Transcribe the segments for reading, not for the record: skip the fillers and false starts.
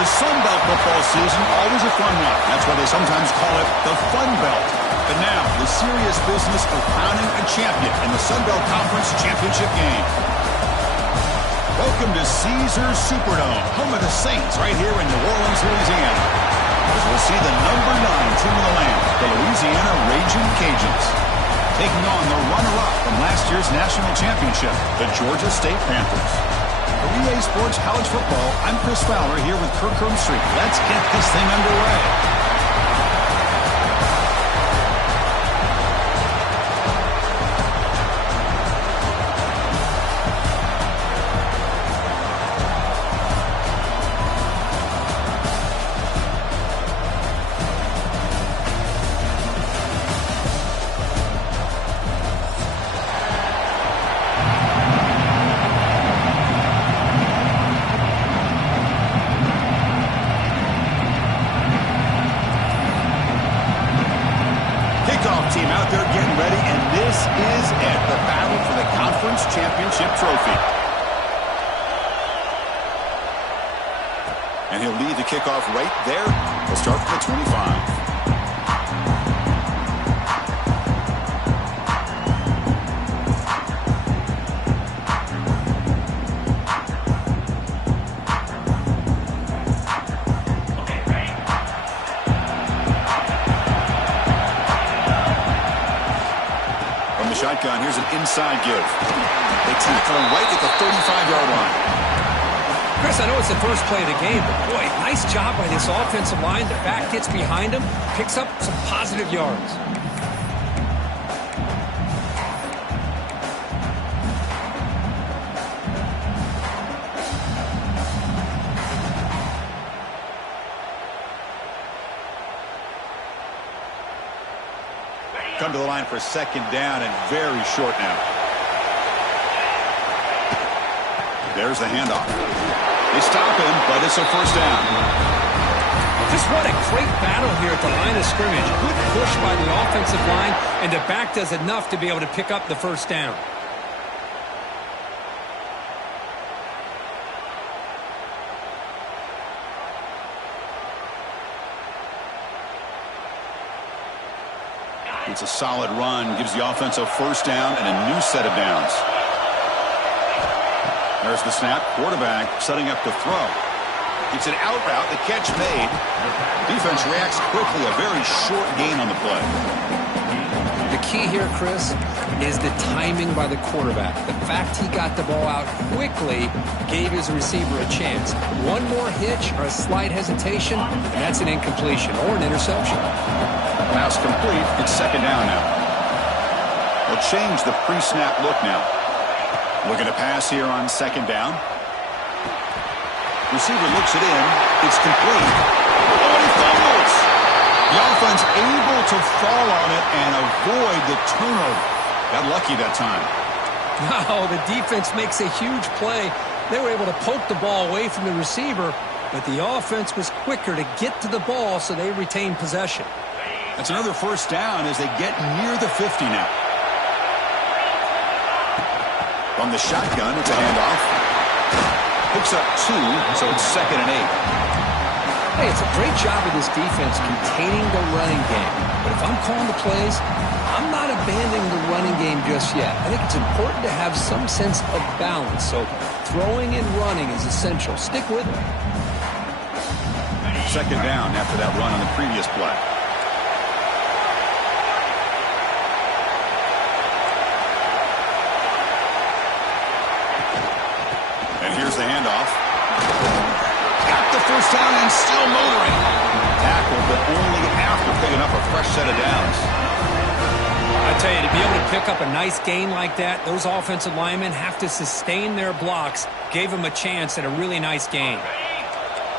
The Sun Belt football season, always a fun one. That's why they sometimes call it the Fun Belt. But now, the serious business of crowning a champion in the Sun Belt Conference Championship game. Welcome to Caesars Superdome, home of the Saints, right here in New Orleans, Louisiana. As we'll see the number 9 team in the land, the Louisiana Ragin' Cajuns, taking on the runner-up from last year's national championship, the Georgia State Panthers. For EA Sports College Football, I'm Chris Fowler here with Kirk Herbstreit. Let's get this thing underway. Team out there getting ready, and this is it, the battle for the conference championship trophy. And he'll lead the kickoff right there. We'll start from the 25. Shotgun, here's an inside give. They tackle him right at the 35-yard line. Chris, I know it's the first play of the game, but boy, nice job by this offensive line. The back gets behind him, picks up some positive yards. Come to the line for a second down and very short now. There's the handoff. They stop him, but it's a first down. Just what a great battle here at the line of scrimmage. Good push by the offensive line, and the back does enough to be able to pick up the first down. It's a solid run, gives the offense a first down and a new set of downs. There's the snap, quarterback setting up to throw. It's an out route, the catch made. Defense reacts quickly, a very short gain on the play. The key here, Chris, is the timing by the quarterback. The fact he got the ball out quickly gave his receiver a chance. One more hitch or a slight hesitation, and that's an incompletion or an interception. Pass complete. It's second down now. They'll change the pre-snap look now. Looking to pass here on second down. Receiver looks it in. It's complete. Oh, and he fumbles. The offense able to fall on it and avoid the turnover. Got lucky that time. Wow, the defense makes a huge play. They were able to poke the ball away from the receiver, but the offense was quicker to get to the ball, so they retained possession. That's another first down as they get near the 50 now. From the shotgun, it's a handoff. Picks up 2, so it's 2nd and 8. Hey, it's a great job of this defense containing the running game. But if I'm calling the plays, I'm not abandoning the running game just yet. I think it's important to have some sense of balance. So throwing and running is essential. Stick with it. Second down after that run on the previous play. Here's the handoff. Got the first down and still motoring. Tackle, but only after picking up a fresh set of downs. I tell you, to be able to pick up a nice gain like that, those offensive linemen have to sustain their blocks. Gave them a chance at a really nice gain.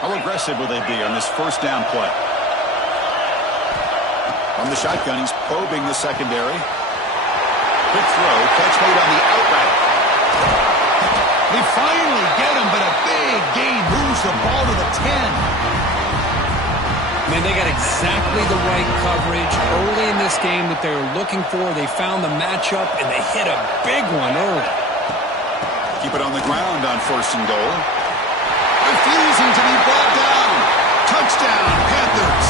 How aggressive will they be on this first down play? From the shotgun, he's probing the secondary. Quick throw, catch made on the out route. They finally get him, but a big gain moves the ball to the 10. Man, they got exactly the right coverage early in this game that they were looking for. They found the matchup, and they hit a big one early. Keep it on the ground on 1st and goal. refusing to be brought down. Touchdown, Panthers.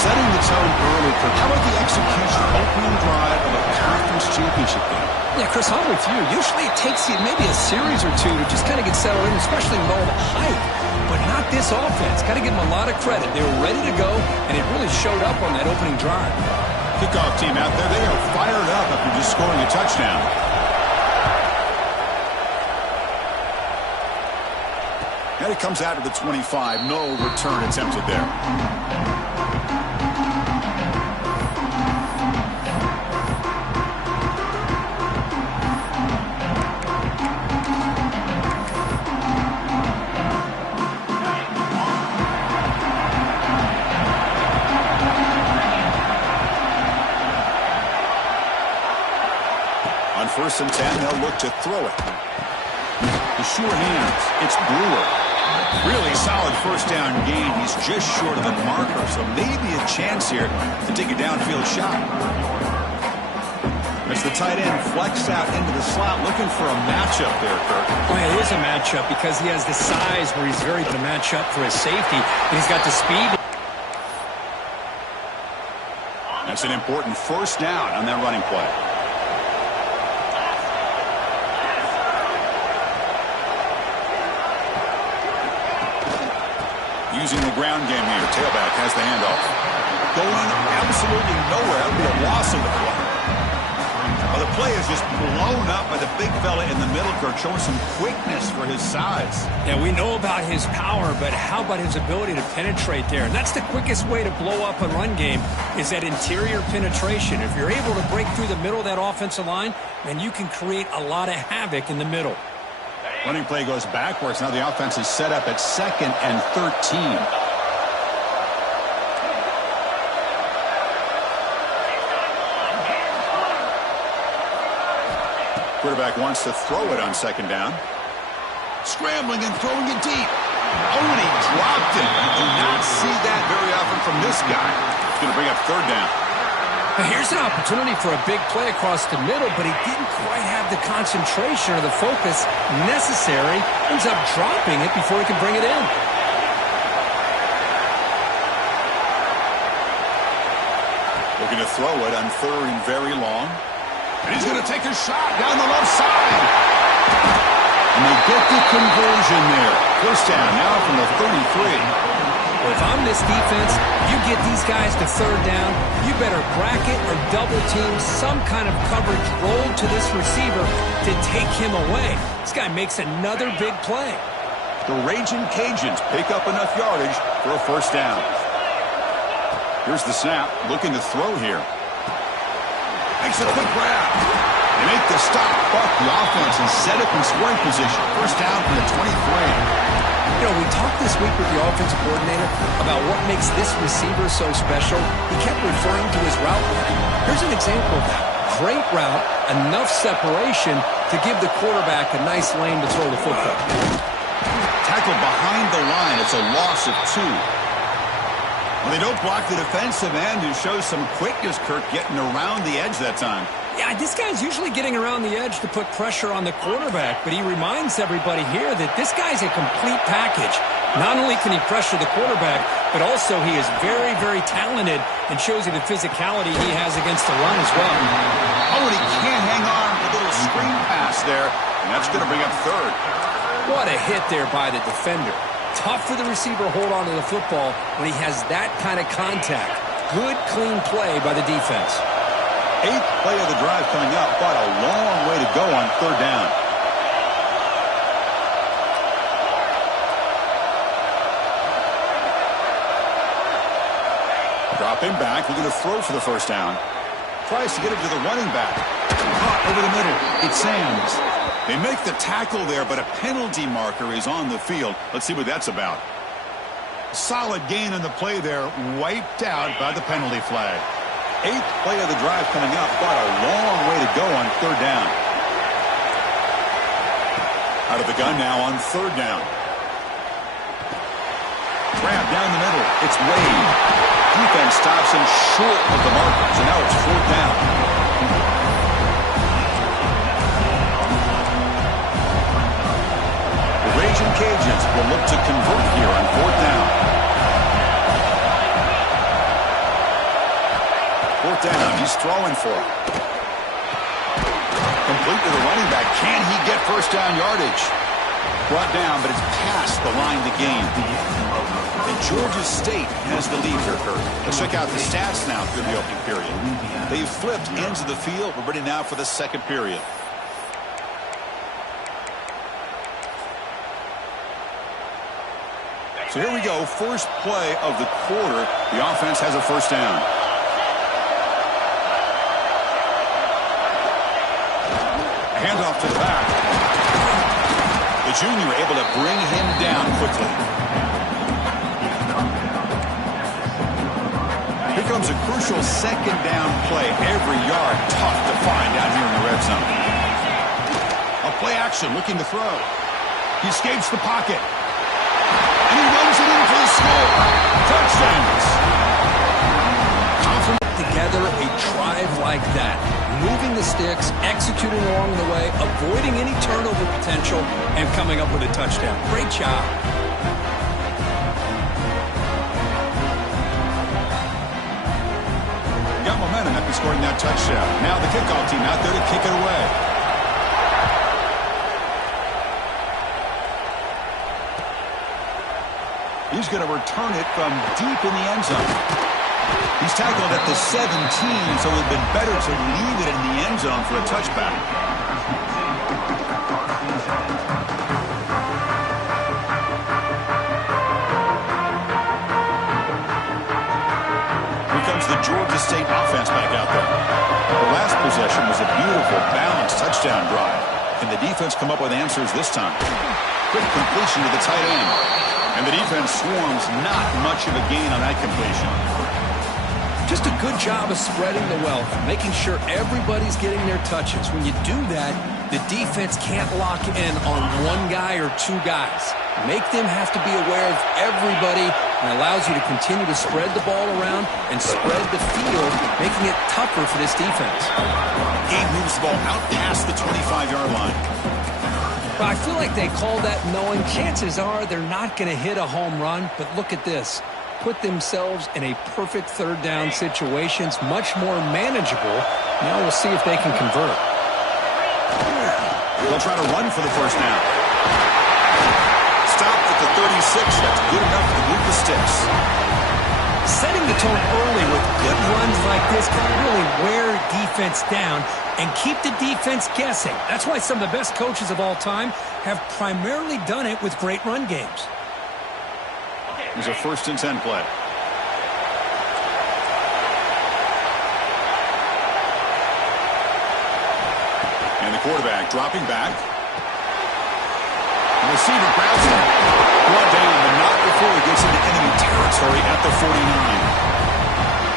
Setting the tone early, Kirk. How about the execution? Opening drive of a conference championship game. Yeah, Chris, I'm with you. Usually it takes you maybe a series or two to just kind of get settled in, especially with all the hype. But not this offense. Got to give them a lot of credit. They were ready to go, and it really showed up on that opening drive. Kickoff team out there. They are fired up after just scoring a touchdown. And it comes out of the 25. No return attempted there. On 1st and 10, they'll look to throw it. The sure hands. It's Brewer. Really solid first down gain. He's just short of the marker, so maybe a chance here to take a downfield shot. As the tight end flex out into the slot, looking for a matchup there, Kirk. Oh, yeah, it is a matchup because he has the size where he's very good to match up for his safety, and he's got the speed. That's an important first down on that running play. Using the ground game here. Tailback has the handoff. Going absolutely nowhere. That would be a loss of the play. Well, the play is just blown up by the big fella in the middle, Kirk, showing some quickness for his size. Yeah, we know about his power, but how about his ability to penetrate there? And that's the quickest way to blow up a run game is that interior penetration. If you're able to break through the middle of that offensive line, then you can create a lot of havoc in the middle. Running play goes backwards. Now the offense is set up at 2nd and 13. Quarterback wants to throw it on 2nd down. Scrambling and throwing it deep. Oh, and he dropped it. You do not see that very often from this guy. It's going to bring up 3rd down. Now here's an opportunity for a big play across the middle, but he didn't quite have the concentration or the focus necessary. Ends up dropping it before he can bring it in. Looking to throw it on 3rd and very long. And he's going to take a shot down the left side. And they get the conversion there. First down now from the 33. Well, if I'm this defense, you get these guys to 3rd down, you better bracket or double team some kind of coverage roll to this receiver to take him away. This guy makes another big play. The Raging Cajuns pick up enough yardage for a first down. Here's the snap, looking to throw here. Makes a quick grab. They make the stop, but the offense is set up in scoring position. First down from the 23. You know, we talked this week with the offensive coordinator about what makes this receiver so special. He kept referring to his route running. Here's an example of that. Great route, enough separation to give the quarterback a nice lane to throw the football. Tackled behind the line. It's a loss of 2. Well, they don't block the defensive end, who shows some quickness, Kirk, getting around the edge that time. Yeah, this guy's usually getting around the edge to put pressure on the quarterback, but he reminds everybody here that this guy's a complete package. Not only can he pressure the quarterback, but also he is very, very talented and shows you the physicality he has against the run as well. Oh, and he can't hang on. A little screen pass there, and that's going to bring up 3rd. What a hit there by the defender. Tough for the receiver to hold on to the football when he has that kind of contact. Good, clean play by the defense. 8th play of the drive coming up, but a long way to go on 3rd down. Dropping back, looking to throw for the first down. Tries to get it to the running back. Caught over the middle. It's Sands. They make the tackle there, but a penalty marker is on the field. Let's see what that's about. Solid gain on the play there, wiped out by the penalty flag. 8th play of the drive coming up, but a long way to go on 3rd down. Out of the gun now on 3rd down. Grab down the middle. It's Wade. Defense stops him short of the marker, so now it's 4th down. The Raging Cajuns will look to convert here on 4th down. 4th down, he's throwing for it. Complete to the running back. Can he get first down yardage? Brought down, but it's past the line to gain. And Georgia State has the lead here, Kurt. Let's check out the stats now through the opening period. They've flipped ends of the field. We're ready now for the second period. So here we go. First play of the quarter. The offense has a first down. Handoff to the back. The junior able to bring him down quickly. Here comes a crucial second down play. Every yard tough to find out here in the red zone. A play action looking to throw. He escapes the pocket. And he runs it in for the score. Touchdowns. Together a drive like that. Moving the sticks, executing along the way, avoiding any turnover potential, and coming up with a touchdown. Great job. Got momentum after scoring that touchdown. Now the kickoff team out there to kick it away. He's going to return it from deep in the end zone. He's tackled at the 17, so it would have been better to leave it in the end zone for a touchback. Here comes the Georgia State offense back out there. The last possession was a beautiful, balanced touchdown drive. Can the defense come up with answers this time? Quick completion to the tight end. And the defense swarms, not much of a gain on that completion. Just a good job of spreading the wealth, making sure everybody's getting their touches. When you do that, the defense can't lock in on one guy or two guys. Make them have to be aware of everybody, and allows you to continue to spread the ball around and spread the field, making it tougher for this defense. Game moves the ball out past the 25-yard line. But I feel like they called that knowing chances are they're not going to hit a home run, but look at this. Put themselves in a perfect third down situation. It's much more manageable. Now we'll see if they can convert. They'll try to run for the first down. Stopped at the 36. That's good enough to move the sticks. Setting the tone early with good runs like this can really wear defense down and keep the defense guessing. That's why some of the best coaches of all time have primarily done it with great run games. Here's a 1st and 10 play. And the quarterback dropping back. The receiver grabs him. Brought down, but not before he gets into enemy territory at the 49.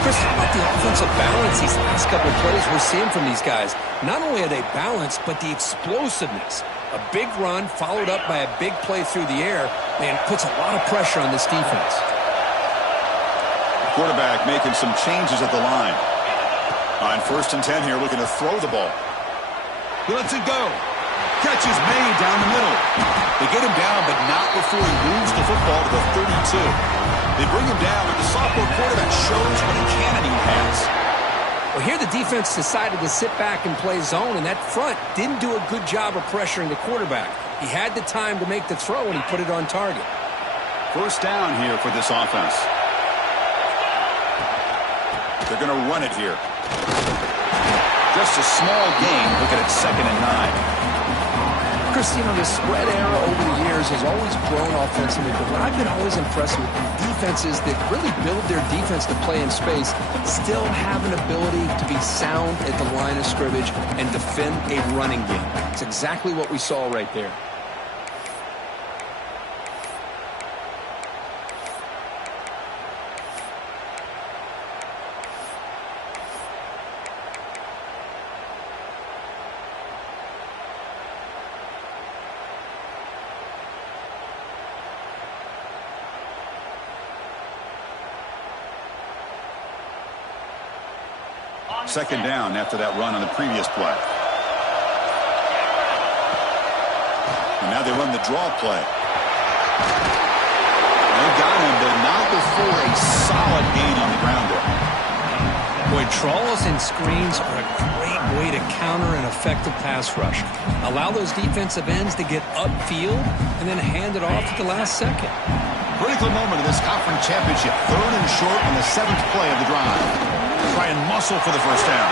Chris, how about the offensive balance these last couple of plays we're seeing from these guys? Not only are they balanced, but the explosiveness. A big run followed up by a big play through the air, man, puts a lot of pressure on this defense. Quarterback making some changes at the line. On 1st and 10 here, looking to throw the ball. He lets it go. Catch is made down the middle. They get him down, but not before he moves the football to the 32. They bring him down, but the sophomore quarterback shows what a cannon he has. Well, here the defense decided to sit back and play zone, and that front didn't do a good job of pressuring the quarterback. He had the time to make the throw, and he put it on target. First down here for this offense. They're going to run it here. Just a small gain. Looking at 2nd and 9. Chris, you know, the spread era over the years has always grown offensively, but what I've been always impressed with defenses that really build their defense to play in space still have an ability to be sound at the line of scrimmage and defend a running game. It's exactly what we saw right there. Second down after that run on the previous play. And now they run the draw play. They got him, but not before a solid gain on the ground there. Boy, draws and screens are a great way to counter an effective pass rush. Allow those defensive ends to get upfield and then hand it off at the last second. Critical moment of this conference championship. 3rd and short on the 7th play of the drive. Try and muscle for the first down.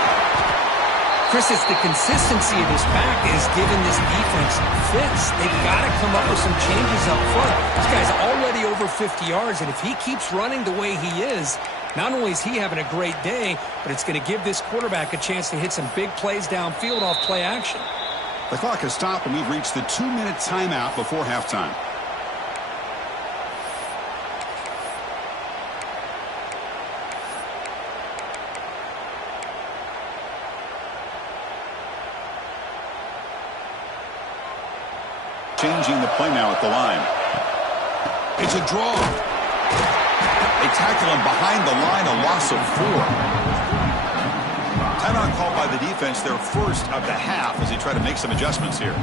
Chris, it's the consistency of this back is giving this defense fits. They've got to come up with some changes up front. This guy's already over 50 yards, and if he keeps running the way he is, not only is he having a great day, but it's going to give this quarterback a chance to hit some big plays downfield off play action. The clock has stopped, and we've reached the 2-minute timeout before halftime. Changing the play now at the line. It's a draw. They tackle him behind the line, a loss of 4. Timeout called by the defense, their first of the half as they try to make some adjustments here.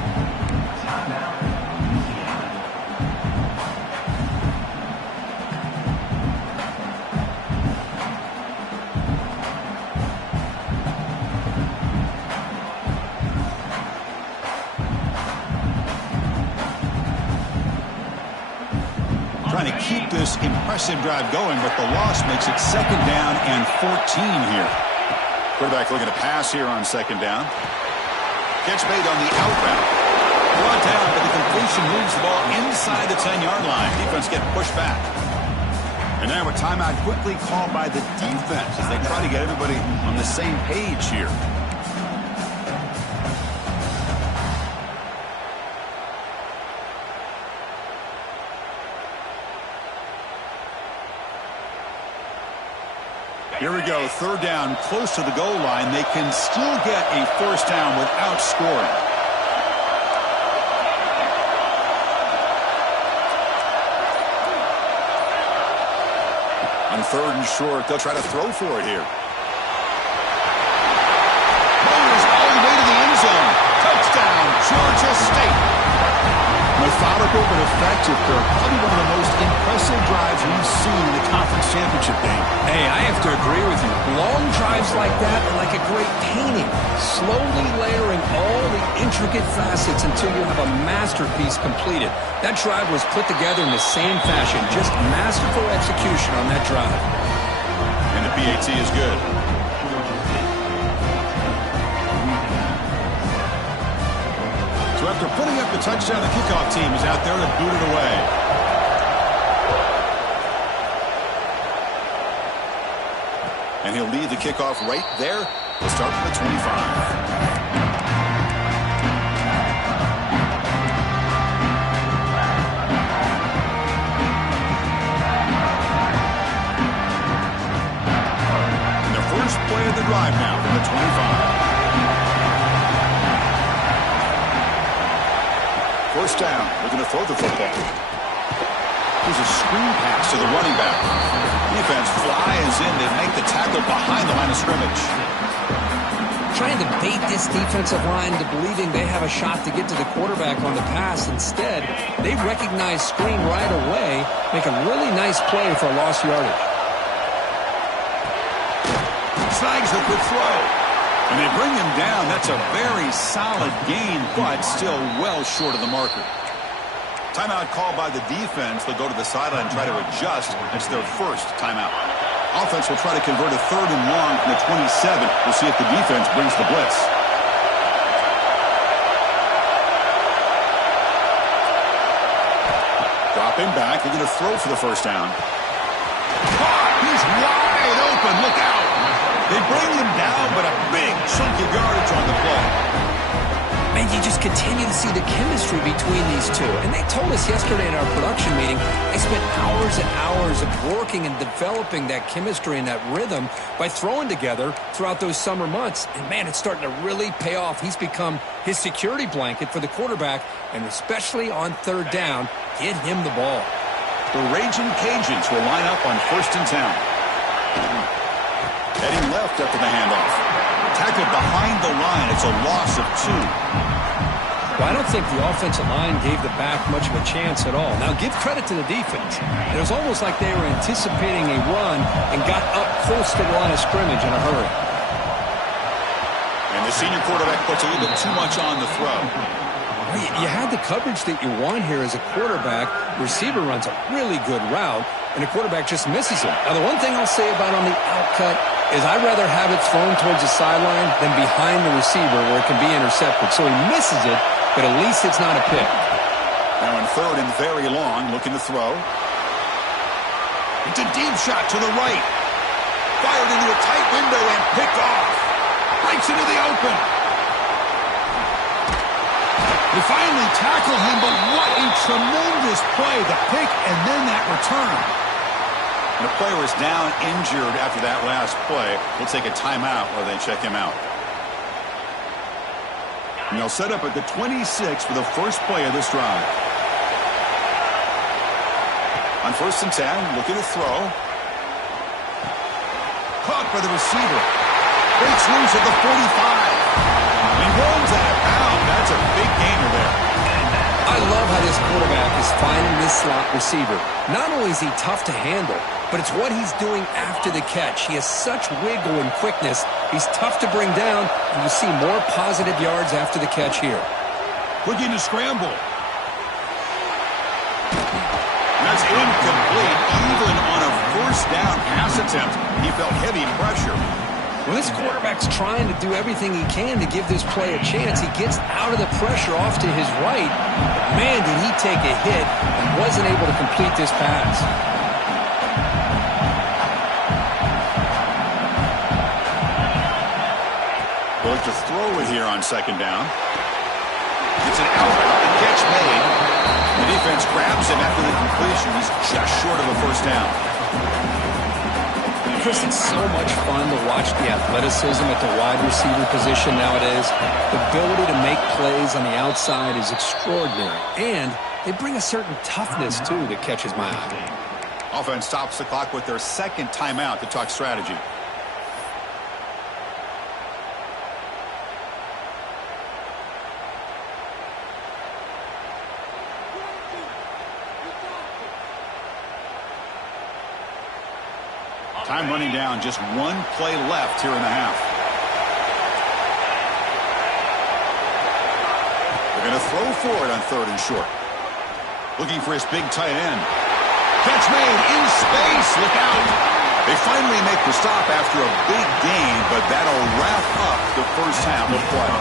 Trying to keep this impressive drive going, but the loss makes it 2nd down and 14 here. Quarterback looking to pass here on 2nd down. Catch made on the outbound. Brought down, but the completion moves the ball inside the 10-yard line. Defense getting pushed back. And now a timeout quickly called by the defense as they try to get everybody on the same page here. Here we go, 3rd down, close to the goal line. They can still get a first down without scoring. On 3rd and short, they'll try to throw for it here. Mowers all the way to the end zone. Touchdown, Georgia State. Methodical but effective, Kirk. Probably one of the most impressive drives we've seen in the conference championship game. Hey, I have to agree with you. Long drives like that are like a great painting. Slowly layering all the intricate facets until you have a masterpiece completed. That drive was put together in the same fashion. Just masterful execution on that drive. And the PAT is good. So after putting up the touchdown, the kickoff team is out there to boot it away. And he'll lead the kickoff right there. We'll start from the 25. And the first play of the drive now from the 25. First down, looking to throw the football. Here's a screen pass to the running back. Defense flies in to make the tackle behind the line of scrimmage. Trying to bait this defensive line into believing they have a shot to get to the quarterback on the pass. Instead, they recognize screen right away, make a really nice play for a lost yardage. Snags the quick throw. And they bring him down. That's a very solid gain, but still well short of the marker. Timeout called by the defense. They'll go to the sideline and try to adjust. It's their first timeout. Offense will try to convert a 3rd and long from the 27. We'll see if the defense brings the blitz. Dropping back. They're going to throw for the first down. He's wide open. Look out. They bring him down, but a big chunk of yardage on the play. Man, you just continue to see the chemistry between these two. And they told us yesterday in our production meeting, they spent hours and hours of working and developing that chemistry and that rhythm by throwing together throughout those summer months. And, man, it's starting to really pay off. He's become his security blanket for the quarterback, and especially on 3rd down, get him the ball. The Raging Cajuns will line up on 1st and 10. Heading left after the handoff. Tackled behind the line. It's a loss of 2. Well, I don't think the offensive line gave the back much of a chance at all. Now, give credit to the defense. It was almost like they were anticipating a run and got up close to the line of scrimmage in a hurry. And the senior quarterback puts a little bit too much on the throw. You had the coverage that you want here as a quarterback. Receiver runs a really good route, and the quarterback just misses him. Now, the one thing I'll say about on the outcut is I'd rather have it thrown towards the sideline than behind the receiver where it can be intercepted. So he misses it, but at least it's not a pick. Now in third and very long, looking to throw. It's a deep shot to the right. Fired into a tight window and picked off. Breaks into the open. They finally tackle him, but what a tremendous play. The pick and then that return. The player is down injured after that last play. We'll take a timeout while they check him out. And they'll set up at the 26 for the first play of this drive. On 1st and 10, looking to throw. Caught by the receiver. Breaks loose at the 45. And runs out of bounds. That's a big gainer there. I love how this quarterback is finding this slot receiver. Not only is he tough to handle, but it's what he's doing after the catch. He has such wiggle and quickness. He's tough to bring down, and you see more positive yards after the catch here. Looking to scramble. That's incomplete. Even on a first down pass attempt, he felt heavy pressure. Well, this quarterback's trying to do everything he can to give this play a chance. He gets out of the pressure off to his right. But man, did he take a hit and wasn't able to complete this pass. We'll look to throw it here on 2nd down. It's an out catch made. The defense grabs him after the completion. He's just short of a first down. Chris, it's so much fun to watch the athleticism at the wide receiver position nowadays. The ability to make plays on the outside is extraordinary. And they bring a certain toughness, too, that catches my eye. Offense stops the clock with their 2nd timeout to talk strategy. Time running down, just one play left here in the half. They're going to throw for it on 3rd and short. Looking for his big tight end. Catch made in space. Look out. They finally make the stop after a big gain, but that'll wrap up the first half of play.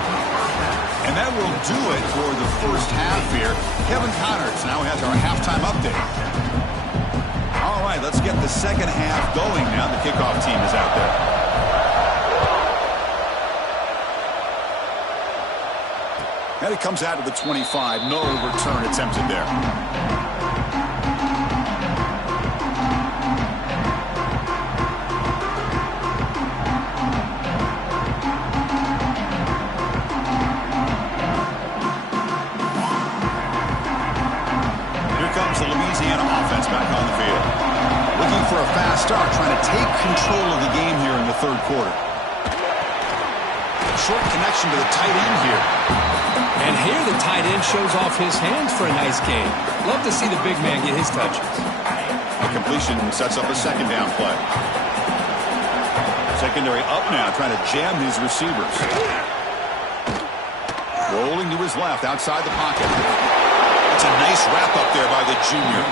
And that will do it for the first half here. Kevin Connors now has our halftime update. All right, let's get the second half going now. The kickoff team is out there. And it comes out to the 25. No return attempted there. Here comes the Louisiana offense back on the field. Looking for a fast start, trying to take control of the game here in the 3rd quarter. Short connection to the tight end here. And here the tight end shows off his hands for a nice gain. Love to see the big man get his touches. The completion sets up a 2nd down play. Secondary up now, trying to jam these receivers. Rolling to his left, outside the pocket. It's a nice wrap up there by the junior.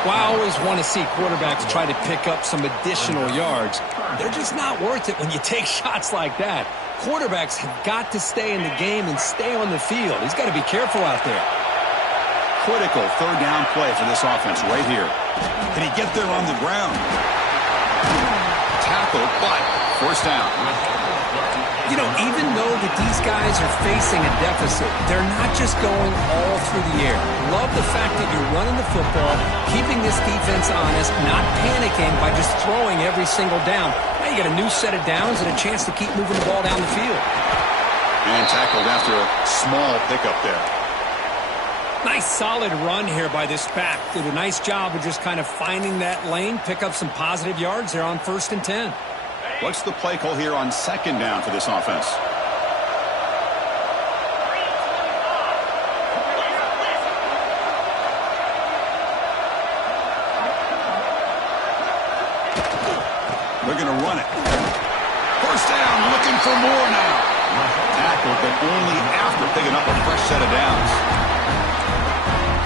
Well, I always want to see quarterbacks try to pick up some additional yards. They're just not worth it when you take shots like that. Quarterbacks have got to stay in the game and stay on the field. He's got to be careful out there. Critical 3rd down play for this offense right here. Can he get there on the ground? Tackled, but first down. You know, even though that these guys are facing a deficit, they're not just going all through the air. Love the fact that you're running the football, keeping this defense honest, not panicking by just throwing every single down. Now you get a new set of downs and a chance to keep moving the ball down the field. And tackled after a small pickup there. Nice solid run here by this back. Did a nice job of just kind of finding that lane, pick up some positive yards there on 1st and 10. What's the play call here on 2nd down for this offense? They're going to run it. First down, looking for more now. Tackle, but only after picking up a fresh set of downs.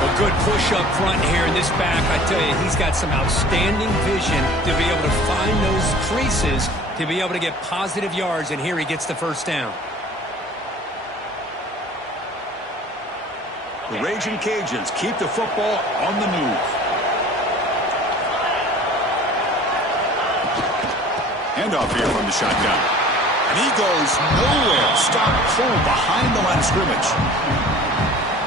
A good push up front here in this back. I tell you, he's got some outstanding vision to be able to find those creases, to be able to get positive yards, and here he gets the first down. The Raging Cajuns keep the football on the move. Handoff here from the shotgun. And he goes nowhere. Stop pull behind the line of scrimmage.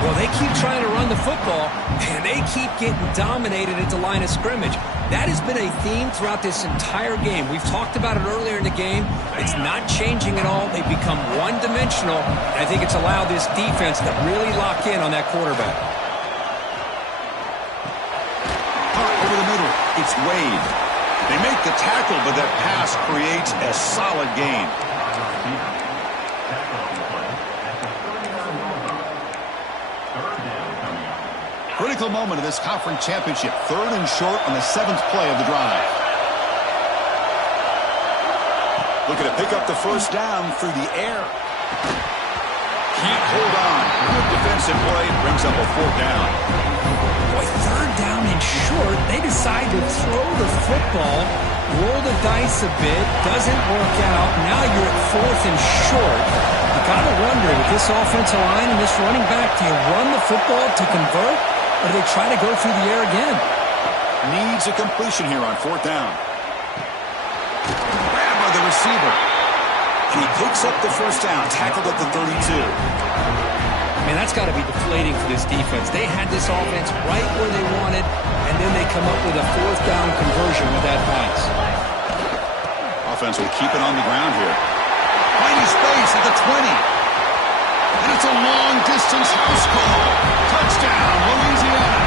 Well, they keep trying to run the football, and they keep getting dominated at the line of scrimmage. That has been a theme throughout this entire game. We've talked about it earlier in the game. It's not changing at all. They've become one-dimensional. I think it's allowed this defense to really lock in on that quarterback. Over the middle, it's Wade. They make the tackle, but that pass creates a solid gain. Critical moment of this conference championship. 3rd and short on the 7th play of the drive. Looking to pick up the first down through the air. Can't hold on. Good defensive play. Brings up a 4th down. Boy, 3rd down and short. They decide to throw the football, roll the dice a bit. Doesn't work out. Now you're at 4th and short. You got to wonder, with this offensive line and this running back, do you run the football to convert? Or do they try to go through the air again? Needs a completion here on 4th down. Grab by the receiver. And he picks up the first down, tackled at the 32. Man, that's got to be deflating for this defense. They had this offense right where they wanted, and then they come up with a 4th down conversion with that pass. Offense will keep it on the ground here. Finding space at the 20. And it's a long-distance house call. Touchdown, Louisiana.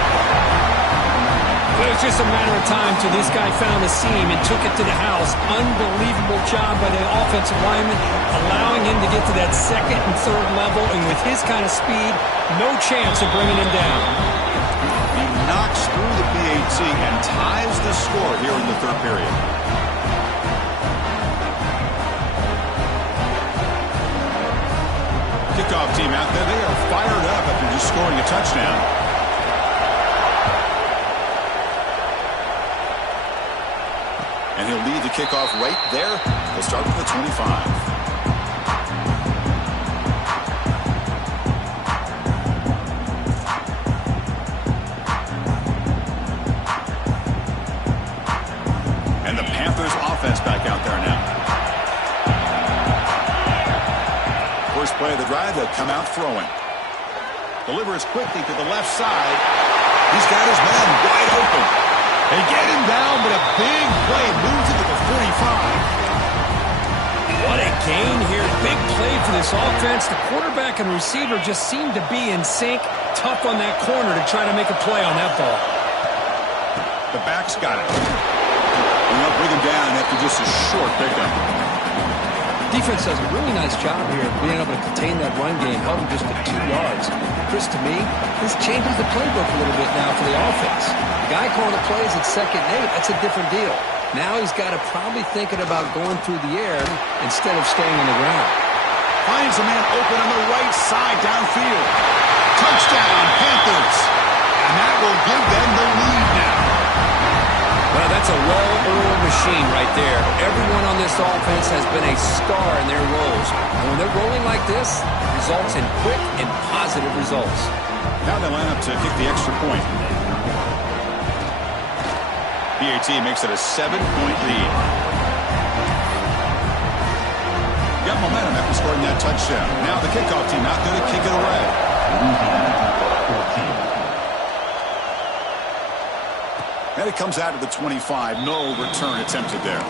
Well, it was just a matter of time till this guy found a seam and took it to the house. Unbelievable job by the offensive lineman, allowing him to get to that 2nd and 3rd level. And with his kind of speed, no chance of bringing him down. He knocks through the PAT and ties the score here in the 3rd period. Kickoff team out there, they are fired up after just scoring a touchdown. And he'll lead the kickoff right there. He'll start with the 25. And the Panthers offense back out there now. First play of the drive, they'll come out throwing. Delivers quickly to the left side. He's got his man wide open. They get him down, but a big play moves it to the 45. What a gain here. Big play for this offense. The quarterback and receiver just seem to be in sync. Tough on that corner to try to make a play on that ball. The back's got it. And they'll bring him down after just a short pickup. Defense does a really nice job here of being able to contain that run game, held him just to 2 yards. Chris, to me, this changes the playbook a little bit now for the offense. The guy calling the plays at 2nd and 8, that's a different deal. Now he's got to probably thinking about going through the air instead of staying on the ground. Finds a man open on the right side downfield. Touchdown, Panthers. And that will give them the lead now. Well, that's a well-oiled machine right there. Everyone on this offense has been a star in their roles. And when they're rolling like this, results in quick and positive results. Now they line up to kick the extra point. PAT makes it a 7-point lead. Got momentum after scoring that touchdown. Now the kickoff team out there to kick it away. And it comes out of the 25. No return attempted there.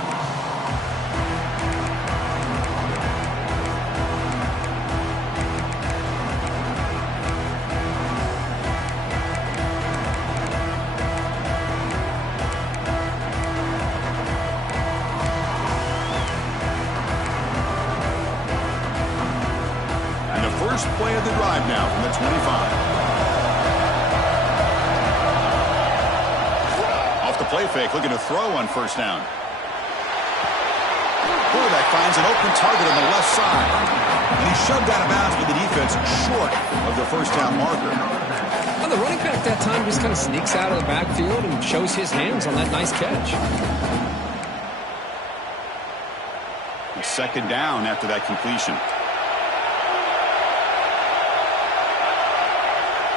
And the first play of the drive now from the 25. Play fake, looking to throw on first down. quarterback finds an open target on the left side. And he's shoved out of bounds with the defense short of the first down marker. Well, the running back that time just kind of sneaks out of the backfield and shows his hands on that nice catch. And second down after that completion.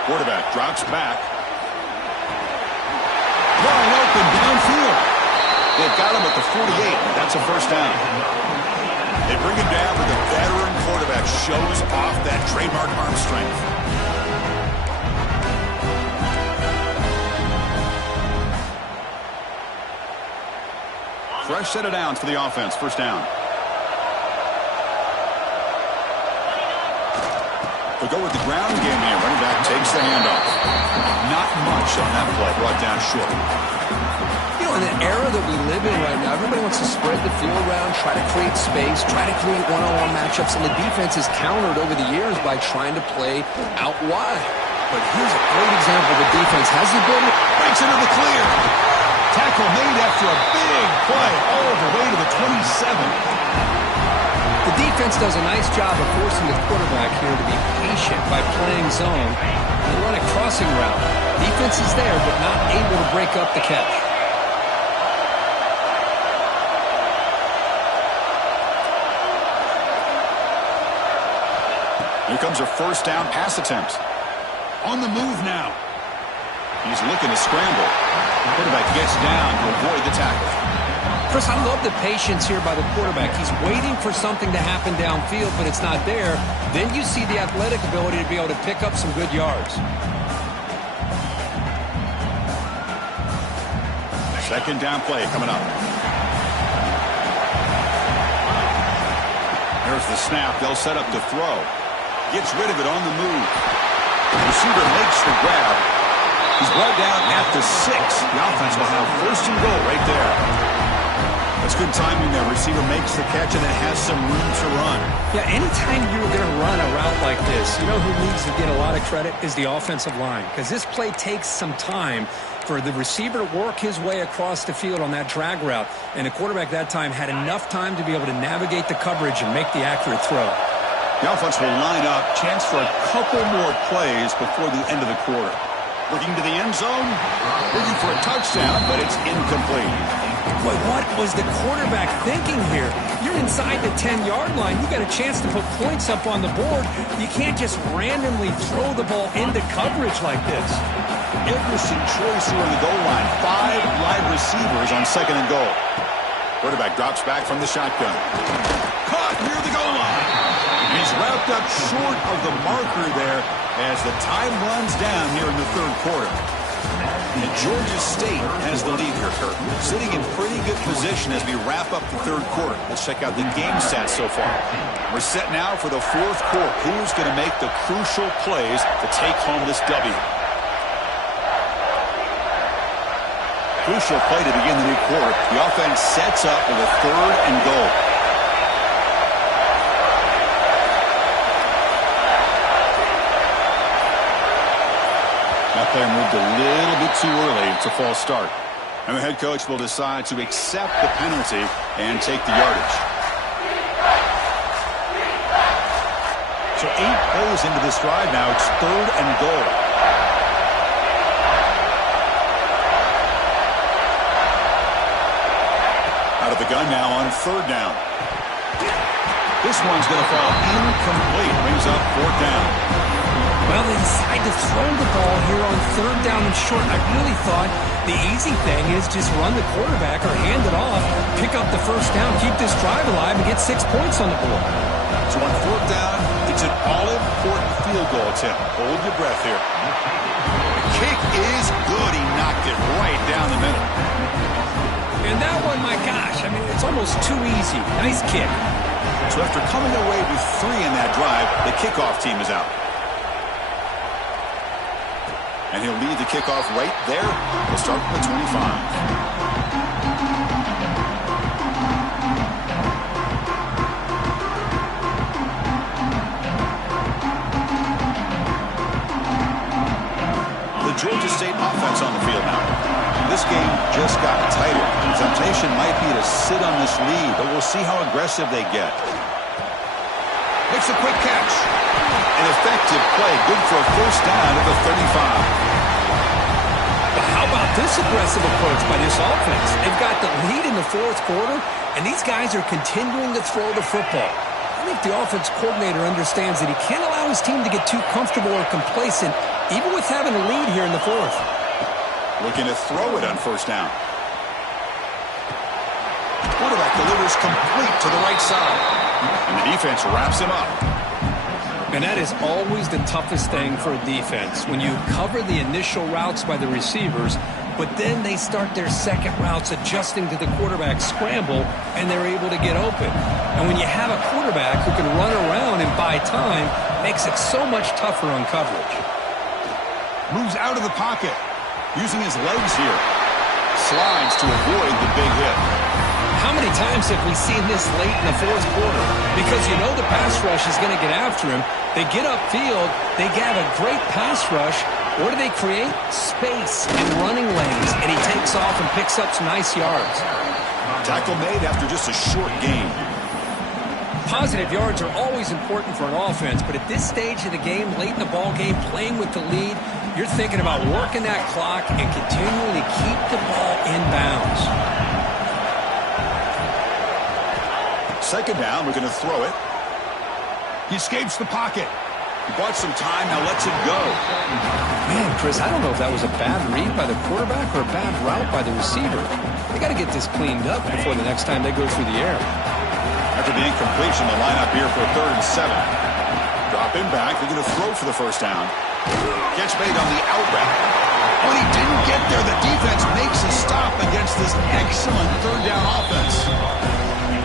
Quarterback drops back. Wide open downfield. They've got him at the 48. That's a first down. They bring him down, but the veteran quarterback shows off that trademark arm strength. Fresh set of downs for the offense. First down. They'll go with the ground game here. Running back takes the handoff. Not much on that play. Brought down short. You know, in the era that we live in right now, everybody wants to spread the field around, try to create space, try to create one-on-one matchups, and the defense has countered over the years by trying to play out wide. But here's a great example. The defense has the ability. Breaks into the clear. Tackle made after a big play all the way to the 27. The defense does a nice job of forcing the quarterback here to be patient by playing zone and run a crossing route. Defense is there, but not able to break up the catch. Here comes a first down pass attempt. On the move now. He's looking to scramble. The quarterback gets down to avoid the tackle. Chris, I love the patience here by the quarterback. He's waiting for something to happen downfield, but it's not there. Then you see the athletic ability to be able to pick up some good yards. Second down play coming up. There's the snap. They'll set up to throw. Gets rid of it on the move. The receiver makes the grab. He's brought down at the 6. The offense will have first and goal right there. That's good timing there. Receiver makes the catch and it has some room to run. Yeah, anytime you're going to run a route like this, you know who needs to get a lot of credit is the offensive line. Because this play takes some time for the receiver to work his way across the field on that drag route. And the quarterback that time had enough time to be able to navigate the coverage and make the accurate throw. The offense will line up. Chance for a couple more plays before the end of the quarter. Looking to the end zone. Looking for a touchdown, but it's incomplete. Boy, what was the quarterback thinking here? You're inside the 10-yard line. You got a chance to put points up on the board. You can't just randomly throw the ball into coverage like this. Interesting choice here on the goal line. 5 wide receivers on second and goal. Quarterback drops back from the shotgun. Caught near the goal line. And he's wrapped up short of the marker there as the time runs down here in the third quarter. And Georgia State has the lead here, Kirk. Sitting in pretty good position as we wrap up the third quarter. Let's check out the game stats so far. We're set now for the fourth quarter. Who's going to make the crucial plays to take home this W? Crucial play to begin the new quarter. The offense sets up with a third and goal. That player moved a little bit too early. It's a false start. And the head coach will decide to accept the penalty and take the yardage. So 8 plays into this drive now. It's third and goal. Out of the gun now on third down. This one's going to fall incomplete. Brings up fourth down. Well, they decide to throw the ball here on third down and short. I really thought the easy thing is just run the quarterback or hand it off, pick up the first down, keep this drive alive, and get 6 points on the board. So on fourth down, it's an all-important field goal attempt. Hold your breath here. The kick is good. He knocked it right down the middle. And that one, my gosh, I mean, it's almost too easy. Nice kick. So after coming away with 3 in that drive, the kickoff team is out. And he'll lead the kickoff right there. We'll start from the 25. The Georgia State offense on the field now. This game just got tighter. The temptation might be to sit on this lead, but we'll see how aggressive they get. Makes a quick catch. An effective play, good for a first down at the 35. But how about this aggressive approach by this offense? They've got the lead in the fourth quarter, and these guys are continuing to throw the football. I think the offense coordinator understands that he can't allow his team to get too comfortable or complacent, even with having a lead here in the fourth. Looking to throw it on first down. Quarterback delivers complete to the right side. And the defense wraps him up. And that is always the toughest thing for a defense, when you cover the initial routes by the receivers, but then they start their second routes adjusting to the quarterback's scramble, and they're able to get open. And when you have a quarterback who can run around and buy time, it makes it so much tougher on coverage. Moves out of the pocket, using his legs here. Slides to avoid the big hit. How many times have we seen this late in the fourth quarter? Because you know the pass rush is going to get after him. They get upfield, they have a great pass rush. What do they create? Space and running lanes, and he takes off and picks up some nice yards. Tackle made after just a short gain. Positive yards are always important for an offense, but at this stage of the game, late in the ball game, playing with the lead, you're thinking about working that clock and continuing to keep the ball in bounds. Second down, we're going to throw it. He escapes the pocket. He bought some time, now lets it go. Man, Chris, I don't know if that was a bad read by the quarterback or a bad route by the receiver. They got to get this cleaned up before the next time they go through the air. After the incompletion, the lineup here for 3rd and 7. Drop him back. They're going to throw for the first down. Catch made on the out route. When he didn't get there, the defense makes a stop against this excellent 3rd down offense.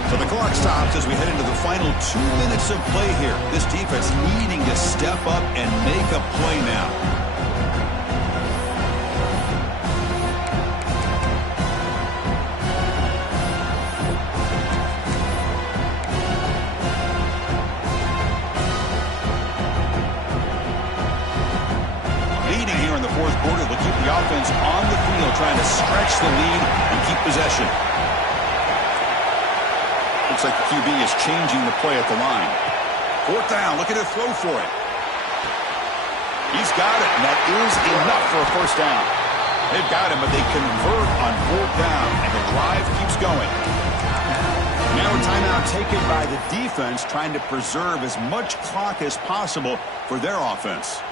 So the clock stops as we head into the final 2 minutes of play here. This defense needing to step up and make a play now. Leading here in the fourth quarter, they'll keep the offense on the field, trying to stretch the lead and keep possession. Looks like the QB is changing the play at the line. 4th down, looking to throw for it. He's got it, and that is enough for a first down. They've got him, but they convert on 4th down, and the drive keeps going. Now a timeout taken by the defense, trying to preserve as much clock as possible for their offense.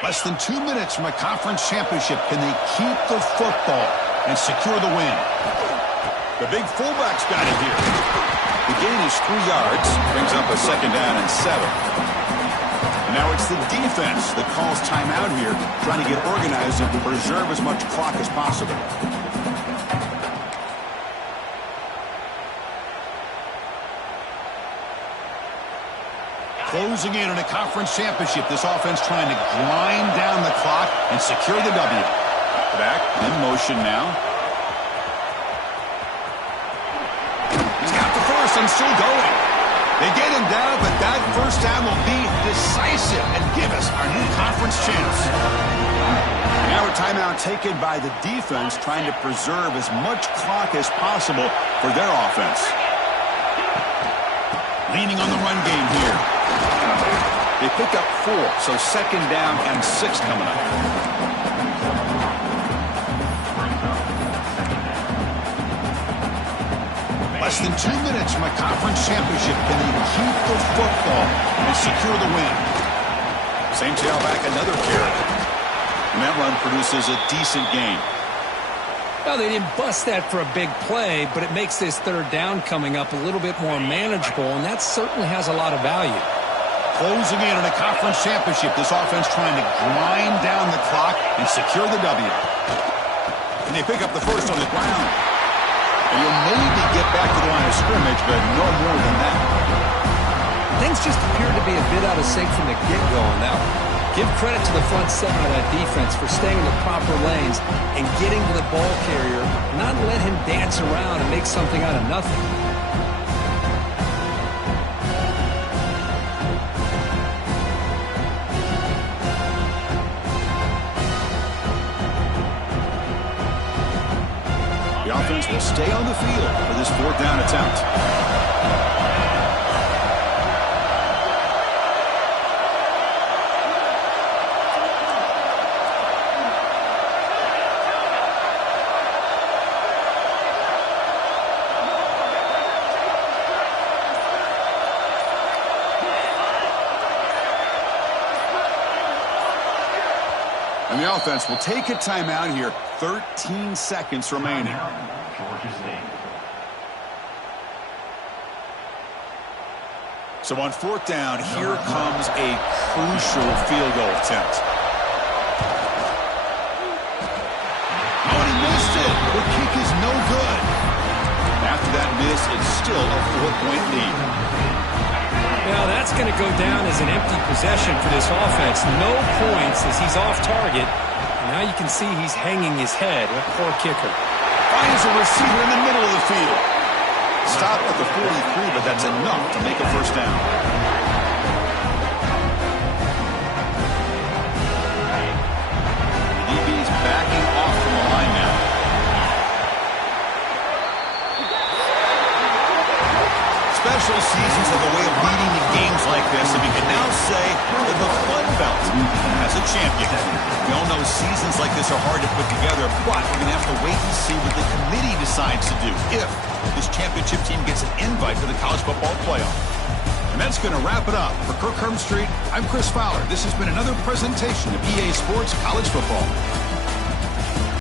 Less than 2 minutes from a conference championship. Can they keep the football and secure the win? The big fullback's got it here. The gain is 3 yards, brings up a 2nd down and 7. Now it's the defense that calls timeout here, trying to get organized and preserve as much clock as possible. Closing in on a conference championship, this offense trying to grind down the clock and secure the W. Back in motion now. And still going. They get him down, but that first down will be decisive and give us our new conference chance. Now a timeout taken by the defense, trying to preserve as much clock as possible for their offense. Leaning on the run game here. They pick up 4, so 2nd down and 6 coming up. Less than 2 minutes from a conference championship. Can they keep the football and secure the win? Same tailback, another carry. And that run produces a decent gain. Well, they didn't bust that for a big play, but it makes this 3rd down coming up a little bit more manageable, and that certainly has a lot of value. Closing in on a conference championship. This offense trying to grind down the clock and secure the W. And they pick up the first on the ground. And you'll maybe get back to the line of scrimmage, but no more than that. Things just appear to be a bit out of sync from the get-go on that one. Give credit to the front 7 of that defense for staying in the proper lanes and getting to the ball carrier, not let him dance around and make something out of nothing. offense will stay on the field for this 4th down attempt. And the offense will take a timeout here. 13 seconds remaining. So on 4th down, here comes a crucial field goal attempt. Oh, and he missed it. The kick is no good. After that miss, it's still a 4-point lead. Now that's going to go down as an empty possession for this offense. No points as he's off target. And now you can see he's hanging his head. What a poor kicker. Finds a receiver in the middle of the field. Stop at the 43, but that's enough to make a 1st down. The DB's backing off from the line now. Special seasons have a way of leading to games like this, and we can now say that the Flood Belt has a champion. We all know seasons like this are hard to put together, but we're going to have to wait and see what the committee decides to do if this championship team gets an invite to the college football playoff. And that's going to wrap it up. For Kirk Herbstreit, I'm Chris Fowler. This has been another presentation of EA Sports College Football.